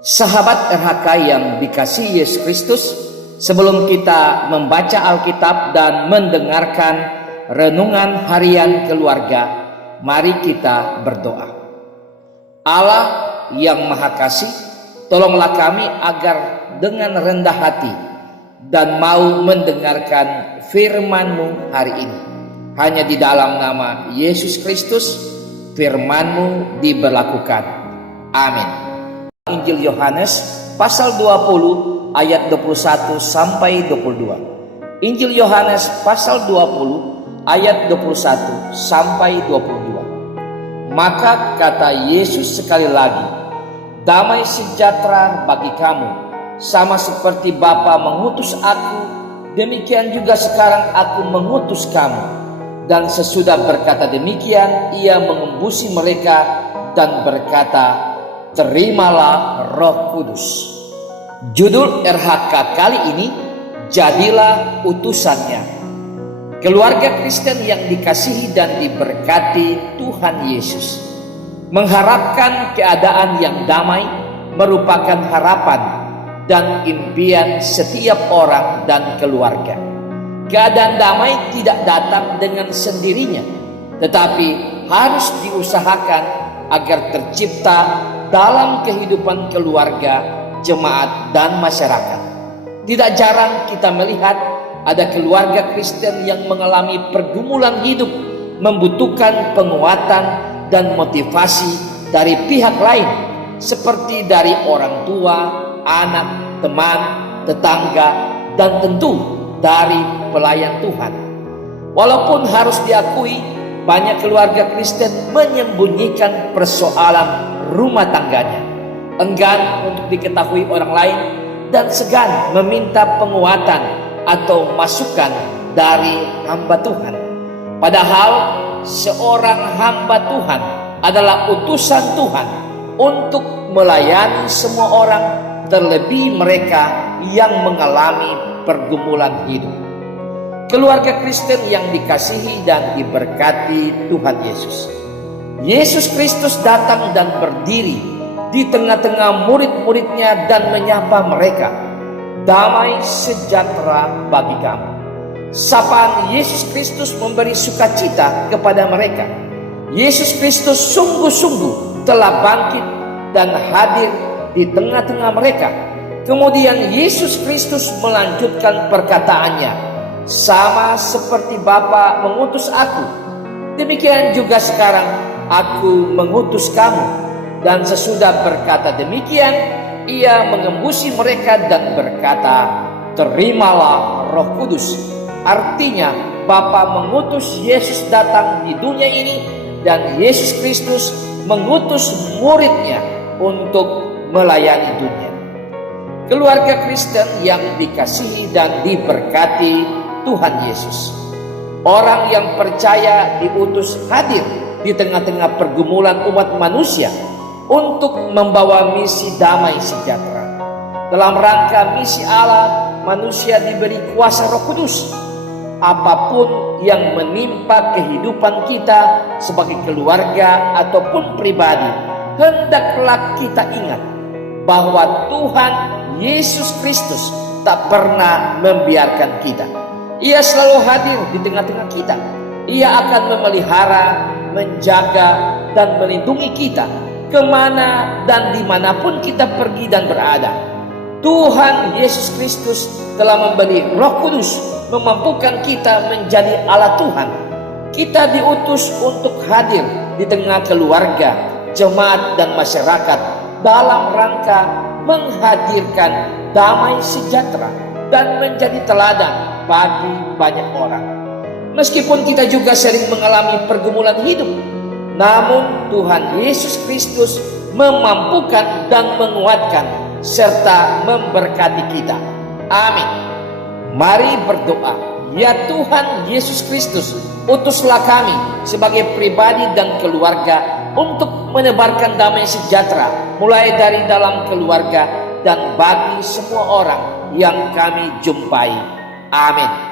Sahabat RHK yang dikasihi Yesus Kristus, sebelum kita membaca Alkitab dan mendengarkan renungan harian keluarga, mari kita berdoa. Allah yang Maha Kasih, tolonglah kami agar dengan rendah hati dan mau mendengarkan firman-Mu hari ini. Hanya di dalam nama Yesus Kristus, firman-Mu diberlakukan. Amin. Injil Yohanes pasal 20 ayat 21 sampai 22. Injil Yohanes pasal 20 ayat 21 sampai 22. Maka kata Yesus sekali lagi, damai sejahtera bagi kamu, sama seperti Bapa mengutus aku, demikian juga sekarang aku mengutus kamu. Dan sesudah berkata demikian, ia mengembusi mereka dan berkata, terimalah Roh Kudus. Judul RHK kali ini, jadilah utusannya. Keluarga Kristen yang dikasihi dan diberkati Tuhan Yesus, mengharapkan keadaan yang damai merupakan harapan dan impian setiap orang dan keluarga. Keadaan damai tidak datang dengan sendirinya, tetapi harus diusahakan agar tercipta dalam kehidupan keluarga, jemaat, dan masyarakat. Tidak jarang kita melihat ada keluarga Kristen yang mengalami pergumulan hidup, membutuhkan penguatan dan motivasi dari pihak lain, seperti dari orang tua, anak, teman, tetangga, dan tentu dari pelayan Tuhan. Walaupun harus diakui, banyak keluarga Kristen menyembunyikan persoalan rumah tangganya, enggan untuk diketahui orang lain, dan segan meminta penguatan atau masukan dari hamba Tuhan. Padahal seorang hamba Tuhan adalah utusan Tuhan untuk melayani semua orang, terlebih mereka yang mengalami pergumulan hidup. Keluarga Kristen yang dikasihi dan diberkati Tuhan Yesus, Yesus Kristus datang dan berdiri di tengah-tengah murid-muridnya dan menyapa mereka, damai sejahtera bagi kamu. Sapaan Yesus Kristus memberi sukacita kepada mereka. Yesus Kristus sungguh-sungguh telah bangkit dan hadir di tengah-tengah mereka. Kemudian Yesus Kristus melanjutkan perkataannya, sama seperti Bapa mengutus aku, demikian juga sekarang aku mengutus kamu. Dan sesudah berkata demikian, ia mengembusi mereka dan berkata, terimalah Roh Kudus. Artinya Bapa mengutus Yesus datang di dunia ini, dan Yesus Kristus mengutus muridnya untuk melayani dunia. Keluarga Kristen yang dikasihi dan diberkati Tuhan Yesus, orang yang percaya diutus hadir di tengah-tengah pergumulan umat manusia untuk membawa misi damai sejahtera. Dalam rangka misi Allah, manusia diberi kuasa Roh Kudus. Apapun yang menimpa kehidupan kita sebagai keluarga ataupun pribadi, hendaklah kita ingat bahwa Tuhan Yesus Kristus tak pernah membiarkan kita. Ia selalu hadir di tengah-tengah kita. Ia akan memelihara, menjaga, dan melindungi kita kemana dan dimanapun kita pergi dan berada. Tuhan Yesus Kristus telah memberi Roh Kudus, memampukan kita menjadi alat Tuhan. Kita diutus untuk hadir di tengah keluarga, jemaat, dan masyarakat dalam rangka menghadirkan damai sejahtera dan menjadi teladan bagi banyak orang. Meskipun kita juga sering mengalami pergumulan hidup, namun Tuhan Yesus Kristus memampukan dan menguatkan serta memberkati kita. Amin. Mari berdoa. Ya Tuhan Yesus Kristus, utuslah kami sebagai pribadi dan keluarga untuk menebarkan damai sejahtera, mulai dari dalam keluarga dan bagi semua orang yang kami jumpai. Amin.